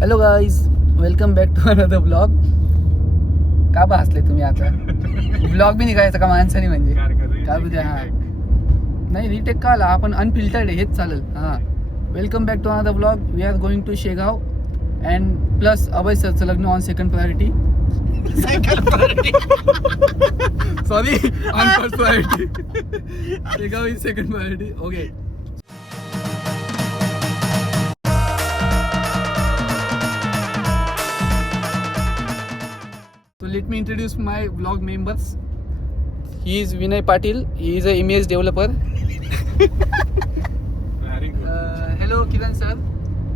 Hello guys, welcome back to another blog. का बा हसले तुम्ही आता? ब्लॉग बी निघायचा का माणसाने म्हणजे काय बोलते? हां नाही रिटेक का आला, आपण अनफिल्टर्ड आहे, हेच चालेल. हां, welcome back to another blog. We are going to Shegaon and plus Abhay सरचं लग्न on second priority. Sorry, on first priority. Shegaon is second priority. Okay. So let me introduce my vlog members. He is Vinay Patil. He is a image developer. Very good. Hello Kiran sir.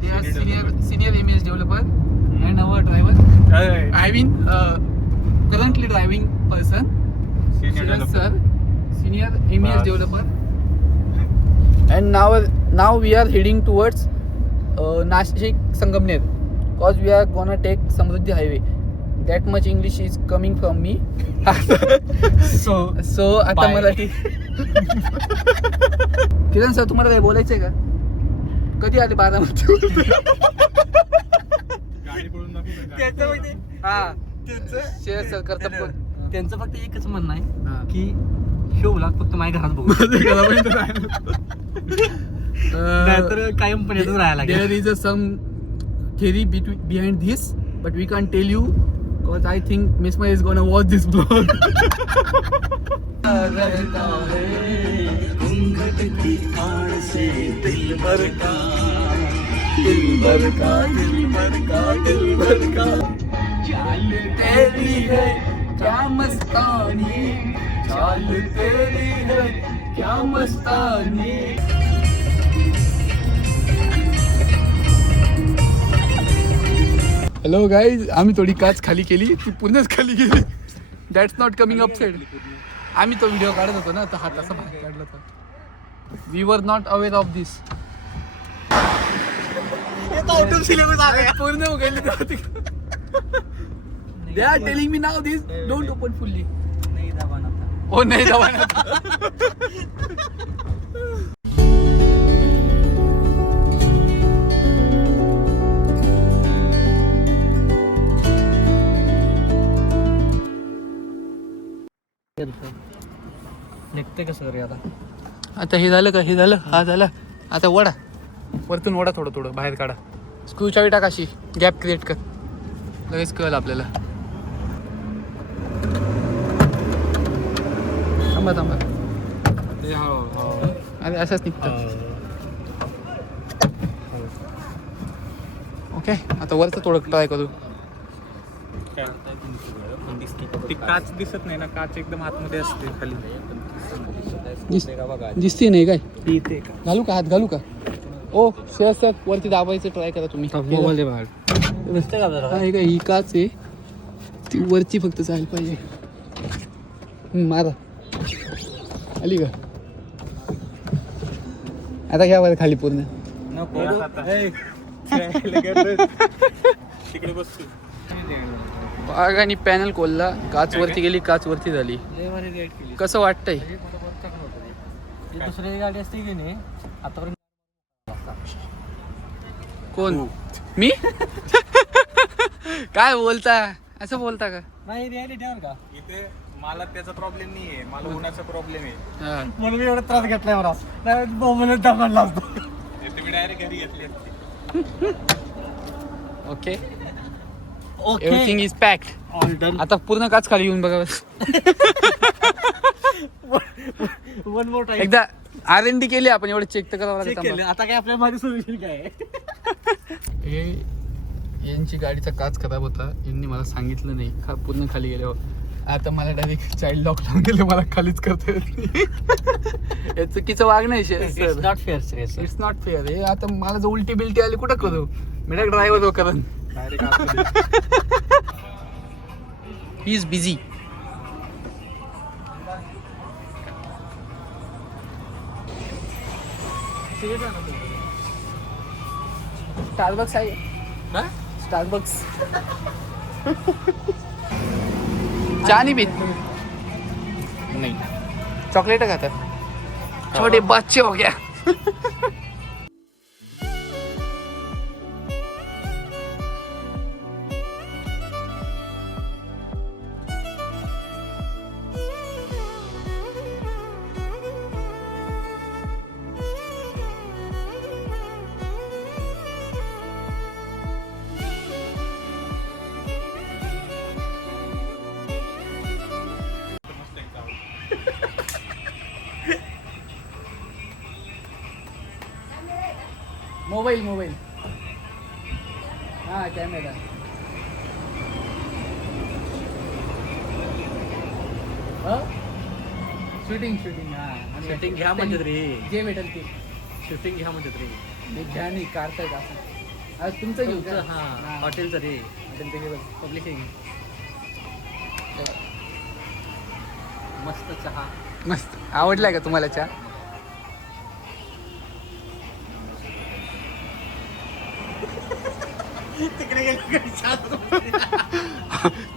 They are senior image developer and our driver. I mean currently driving person. Senior sir, senior image developer. And now we are heading towards Nashik Sangamner because we are gonna take Samruddhi highway. That much English is coming from me. So आता मराठी. किरण sir, तुम्हाला काय बोलायचंय का? कधी आले बारामती? गाडी पळून share sir करतात. त्यांचं फक्त एकच म्हणणं आहे हां. की हे व्लॉग फक्त माझ्या घरात बघू, नाहीतर कायम पण येतच राहायला लागेल. There is some theory behind this, but we can't tell you because I think Misma is gonna watch this vlog. रहता है घूंघट की आड़ से दिल भर का, दिल भर का, दिल भर का, दिल भर का. चाल तेरी है क्या मस्तानी, चाल तेरी है क्या मस्तानी. हॅलो गाईज, आम्ही थोडी काच खाली केली, ती पूर्णच खाली गेली. That's not coming up side. आम्ही तो व्हिडिओ काढत होतो ना, तर हात असा बाहेर काढला होता. We were not aware of this. पूर्ण गेली. They are telling me now this don't open fully. ओ नाही दवाना. निघते कसं रे आता? आता हे झालं का? हे झालं, हा झाला. आता वडा वरतून वडा, थोडं थोडं बाहेर काढा. स्क्रू चावी टाक, अशी गॅप क्रिएट कर, लगेच कळलं आपल्याला. थांबा थांबा, अरे असंच निघतं. ओके, आता वरचं थोडं ट्राय करू. ती काच दिसत नाही ना, काच एकदम आतमध्ये असते खाली. दिसते नाही काय? इथे घालू का? हात घालू का? ओ शेअर सर, वरती दाबायचं ट्राय करा तुम्ही. मोबाईल दे बाहेर. दिसते का जरा? काय ही काच आहे, ती वरती फक्त जायला पाहिजे. मारा, आली का? आता घ्या वर खाली पूर्ण. तिकडे बसतो. बाग आणि पॅनल खोलला, काच वरती गेली, काच वरती झाली. कसं वाटतंय? दुसरी गाडी असते की नाही आतापर्यंत. कोण? मी? काय बोलता? असं बोलता का? नाही, रियालिटी आहे का? इथे मला त्याचा प्रॉब्लेम नाही आहे, मला उन्हाचा प्रॉब्लेम आहे. हा. म्हणून मी एवढा त्रास घेतलाय मला. बोंबलत दाबायला असतो. तुम्ही डायरेक्ट घरी घेतली असते. Okay, okay, everything is packed. All done. आता पूर्ण काच खाली येऊन बघा. One more time. एकदा R&D केली आपण, एवढं चेक तर करावं चेक लागतं. केलं. आता काय आपल्या माझी सोल्युशन काय आहे? हे यांची गाडीचा काच खराब होता, यांनी मला सांगितलं नाही, पूर्ण खाली गेल्यावर. आता मला डायरेक्ट चाइल्ड लॉक लावून दिलं, मला खालीच करता येत नाही. हे चुकीचं वागणं आहे sir. It's not fair sir. It's not fair. हे आता मला जर उलटी बिलटी आली कुठं करू? मी direct driver Karan. He is busy. Starbucks आहे. स्टारबक्स चहा नहीं पीते? नहीं, चॉकलेट खाता? छोटे बच्चे हो गया। मोबाईल हा कॅमेरा शूटिंग हा शूटिंग घ्या म्हणतात रे. जे भेटेल ते शूटिंग घ्या म्हणतात रे. मी घ्या नाही काढताय का असं आज तुमचं घेऊ का हा हॉटेलचं रे. हॉटेल ते पब्लिशिंग मस्त चहा. मस्त आवडलाय का तुम्हाला चहा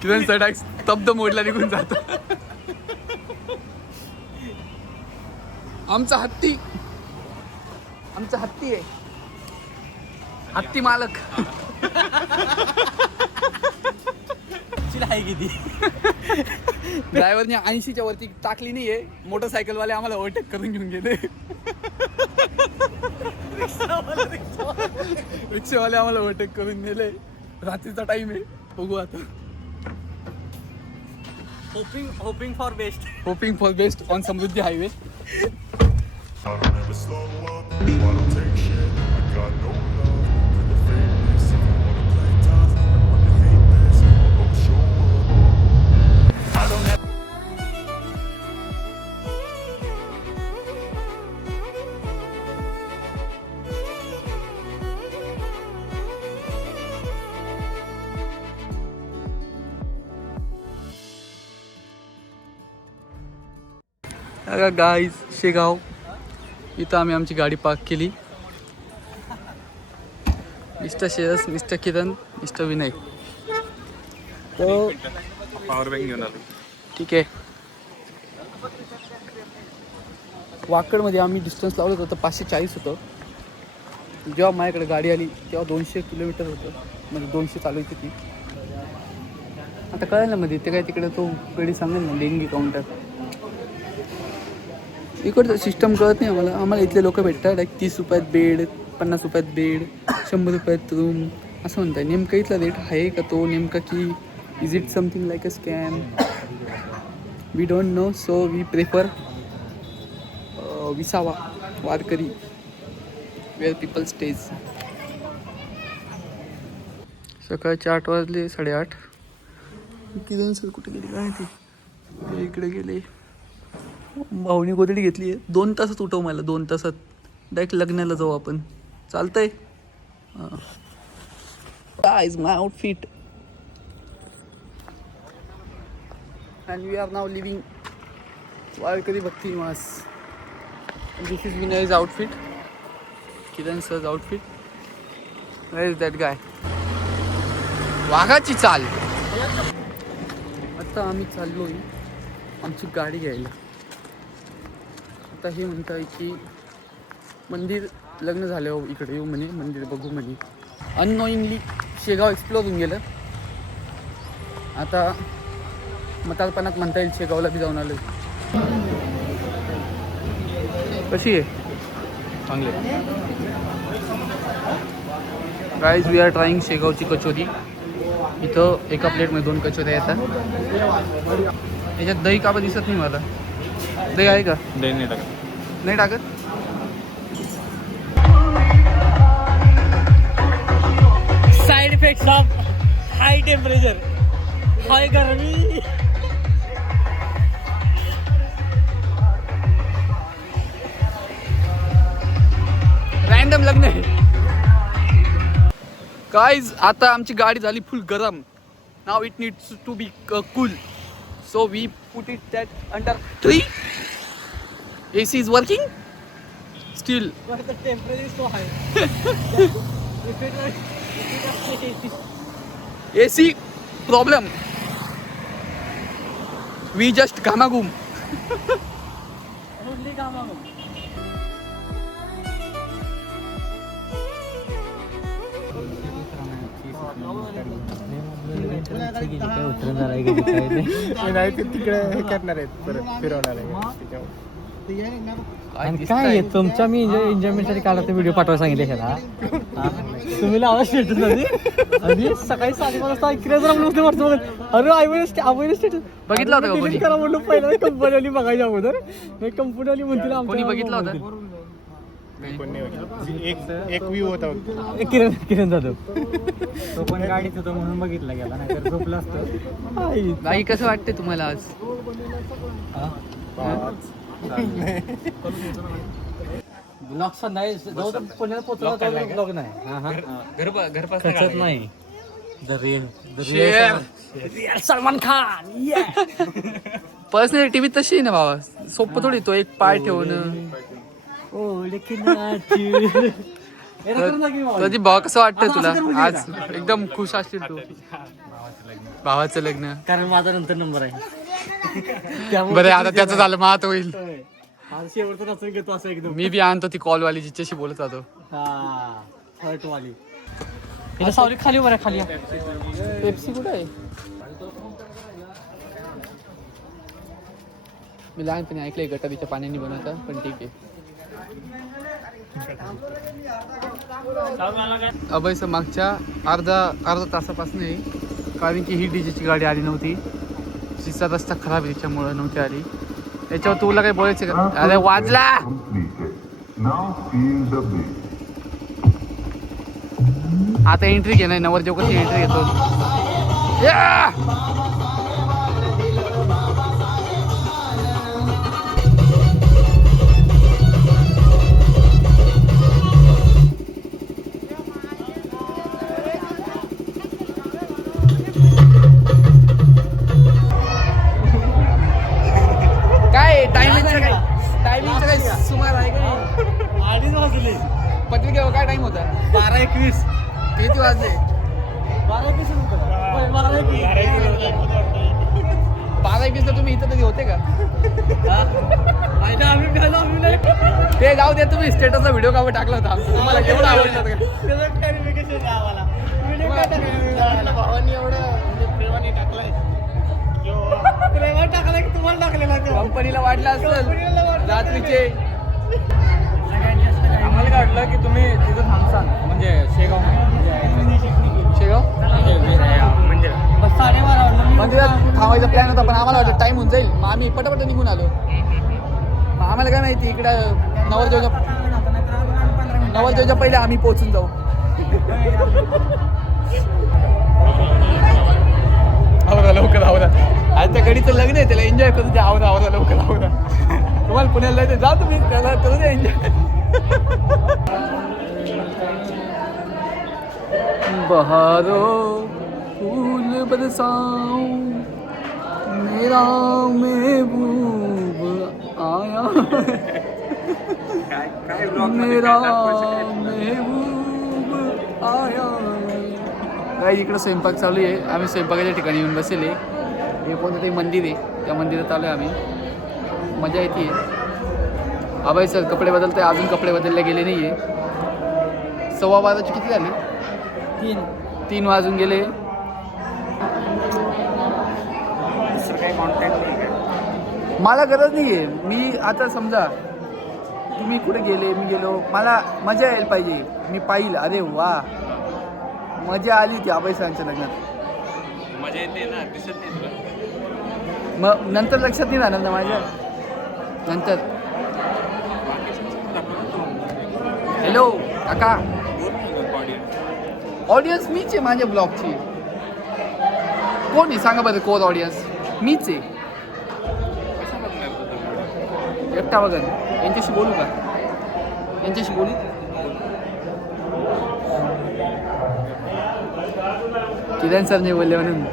किरण सडाक स्तब्ध मोडला निघून जातो. आमचा हत्ती आहे हत्ती मालक. आहे किती ड्रायव्हरने 80च्या वरती टाकली नाहीये. मोटरसायकलवाले आम्हाला ओव्हरटेक करून घेऊन गेले. रिक्षावाले आम्हाला ओव्हरटेक करून गेले. रात्रीचा टाइम आहे बघू आता. Hoping for best. Hoping for best on Samruddhi highway. I don't ever slow up, I don't take shit, I got no love for the fakeness. If you wanna play tough and wanna hate this, I'll show up. I don't ever guys Shegaon इथं आम्ही आमची गाडी park केली. Mister Shreyas, mister किरण, mister Vinay. तो power bank घेऊन आलो. ठीक आहे. वाकडमध्ये आम्ही डिस्टन्स लावलं होतं 540 होतं. जेव्हा माझ्याकडे गाडी आली तेव्हा 200 किलोमीटर होतं. म्हणजे 200 चालवायची ती. आता कळलं ना मध्ये ते काय तिकडे तो गडी सांगेल ना देणगी काउंटर. इकडचं सिस्टम कळत नाही आम्हाला इथले लोक भेटतात लाईक 30 रुपयात बेड, 50 रुपयात बेड, 100 रुपयात रूम असं म्हणताय. नेमकं इथला रेट आहे का तो नेमका की is it something like a scam. We don't know so we prefer विसावा वारकरी वेअर पीपल स्टेज. सकाळचे 8 वाजले 8:30. किरण सर कुठे गेले काय ते इकडे गेले. भाऊनी गोदडी घेतली आहे. 2 तासात उठव मला. 2 तासात डायरेक्ट लग्नाला जाऊ आपण. चालतंय. Is my outfit and we are now living Warkari Bhakti Niwas. This is Vinay's outfit, Kiran sir's outfit. Where is that guy. वाघाची चाल. आता आम्ही चाललोय आमची गाडी घ्यायला. आता हे म्हणताय की मंदिर लग्न झाल्यावर इकडे येऊ म्हणे, मंदिर बघू म्हणे. अननोईंगली शेगाव एक्सप्लोर होऊन गेलं. आता म्हातारपणात म्हणता येईल शेगावला बी जाऊन आलो. कशी आहे. चांगले. गाईज वी आर ट्राईंग शेगावची कचोरी. इथं एका प्लेटमध्ये 2 कचोऱ्या येतात. याच्यात दही का दिसत नाही मला. दही आहे का. दही नाही टाकत. नाही टाकत. Side effects of high temperature, high गरमी. रॅन्डम लग्न आहे. गाईज आता आमची गाडी झाली फुल गरम. Now it needs to be cool. So we put it that under tree. AC is working still. But the temperature is so high. AC problem. We just gamagum. Only gamma. नाही ते तिकडे हे करणार आहेत परत फिरवणार आहे. आणि काय आहे तुमच्या मी एन्जॉयमेंटसाठी काढला ते व्हिडिओ पाठवायला सांगितले ह्याला. तुम्ही लावा स्टेटस आणि सकाळी 7:30 वाजता इकडे जरा वाटतं. अरे आय स्टेटस बघितला होता का कोणी? करा म्हणून पहिला कंपनीवाली बघायच्या अगोदर कंपनीवाली म्हणतील कोणी बघितला होता? कोण नाही बघितलं. एक व्ह्यू होता फक्त. किरण जाधव. तो पण गाडीत होता म्हणून बघितला गेला नाही तर झोपला असतो. बाई कसं वाटते तुम्हाला आज? ब्लॉग नाही जाऊ तर पुण्याला पोहोचला ब्लॉग नाही. घरपास नाही. The real Salman Khan. Personality तशी आहे ना बाबा, सोपं थोडी तो एक पाय ठेवणं. कधी भावा कसं वाटतंय तुला आज? एकदम खुश असशील तू. भावाचं लग्न कारण माझा नंतर नंबर आहे. बरं आता त्याचं झालं मात होईल. शेवटचं नसून घेतो असं एकदम. मी बी आणतो ती कॉलवाली जिच्याशी बोलत होतो. थर्ट वाली. सावली खाली बरं खाली. पेप्सी कुठे आहे? मी लहानपणी ऐकलंय गटारीच्या पाण्याने बनवता, पण ठीक आहे. अभयचं मागच्या अर्धा तासापासून आहे, कारण की ही डीजेची गाडी आली नव्हती. तिचा रस्ता खराब आहे त्याच्यामुळं नव्हती आली. याच्यावर तुला काही बोलायचं का? अरे वाजला. आता एंट्री घेणार नवरदेव कशी एंट्री घेतो. काय टायमिंगचं काय सुमार आहे का? 2:30 वाजले. पत्रिकेवर काय टाइम होता? 12:21. किती वाजले? 12:21 होतं. 12:21 तुम्ही इथं कधी होते का? आम्ही नाही. ते जाऊ द्या, तुम्ही स्टेटसला व्हिडिओ कावर टाकला होता आमचा. तुम्हाला केवढा आवडला होता का? त्याचं clarification द्या आम्हाला. व्हिडिओ काय टाकला? भावानी एवढं म्हणजे प्रेमाने टाकलाय. प्रेमात टाकला की तुम्हाला टाकलेला तो? कंपनीला वाटलं असेल रात्रीचे. आम्हाला काढलं की तुम्ही तिथं थांबसाल म्हणजे शेगाव शेगाव मंदिरात. 12:30 मंदिरात थांबायचा प्लॅन होता, पण आम्हाला वाटलं टाइम होऊन जाईल. मग आम्ही पटापट निघून आलो. मग आम्हाला काय माहिती इकडं नवरदेवच्या पहिले आम्ही पोहोचून जाऊ. आवरा लवकर आवरा. आज त्या गडीचं लग्न आहे, त्याला एन्जॉय करू द्या. आवरा लवकर आवरा. तुम्हाला पुण्याला जायचं जा तुम्ही, त्याला करू द्या एन्जॉय. बहारो फूल बरसाऊं मेरा महबूब आया, मेरा महबूब आया. काही इकडं स्वयंपाक चालू आहे. आम्ही स्वयंपाकाच्या ठिकाणी येऊन बसले. हे कोणतं तरी मंदिर आहे, त्या मंदिरात आलो आहे आम्ही. मजा येते. अभय सर कपडे बदलते, अजून कपडे बदलले गेले नाही आहे. 12:15 किती झाले? 3 वाजून गेले. काही कॉन्टॅक्ट नाही काय? मला गरज नाही आहे. मी आता समजा तुम्ही कुठे गेले, मी गेलो, मला मजा यायला पाहिजे. मी पाहिलं, अरे वा मजा आली होती अभय सरांच्या लग्नात. मजा येते ना, दिसत नाही तुला. मग नंतर लक्षात नाही राहणार ना माझ्या. नंतर हॅलो काका, ऑडियन्स मीच आहे माझ्या ब्लॉगची. कोण आहे सांगा बरं? कोण ऑडियन्स? मीच आहे. एकटा बघा. यांच्याशी बोलू का? यांच्याशी बोलू? किरण सर नाही बोलले म्हणून.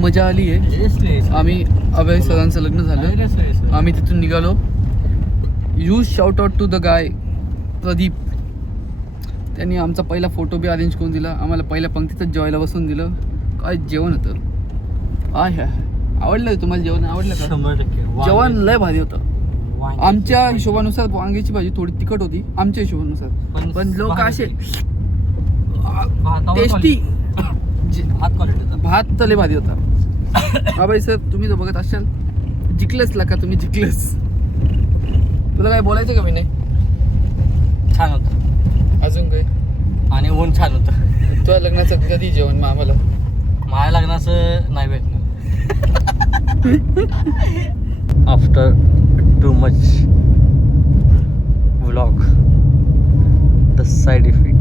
मजा आली आहे. आम्ही अभय सरांचं लग्न झालं, आम्ही तिथून निघालो. Huge shout out to the guy Pradeep. त्यांनी आमचा पहिला फोटो बी अरेंज करून दिला. आम्हाला पहिल्या पंक्तीतच जेवायला बसून दिलं. काय जेवण होतं. ह्या आवडलं तुम्हाला? जेवण आवडलं का? 100%. जेवण लय भारी होतं. आमच्या हिशोबानुसार वांग्याची भाजी थोडी तिखट होती आमच्या हिशोबानुसार, पण लोक असे टेस्टी भात तले भारी होता. हा बाई सर, तुम्ही जर बघत असाल जिंकलंच का तुम्ही, जिंकलंच. तुला काय बोलायचं का मी? नाही छान होतं. अजून काय? आणि ऊन छान होतं. तुझ्या लग्नाचं कधी जेवण मग आम्हाला? माझ्या लग्नाचं नाही भेटणार. After too much vlog the side effect.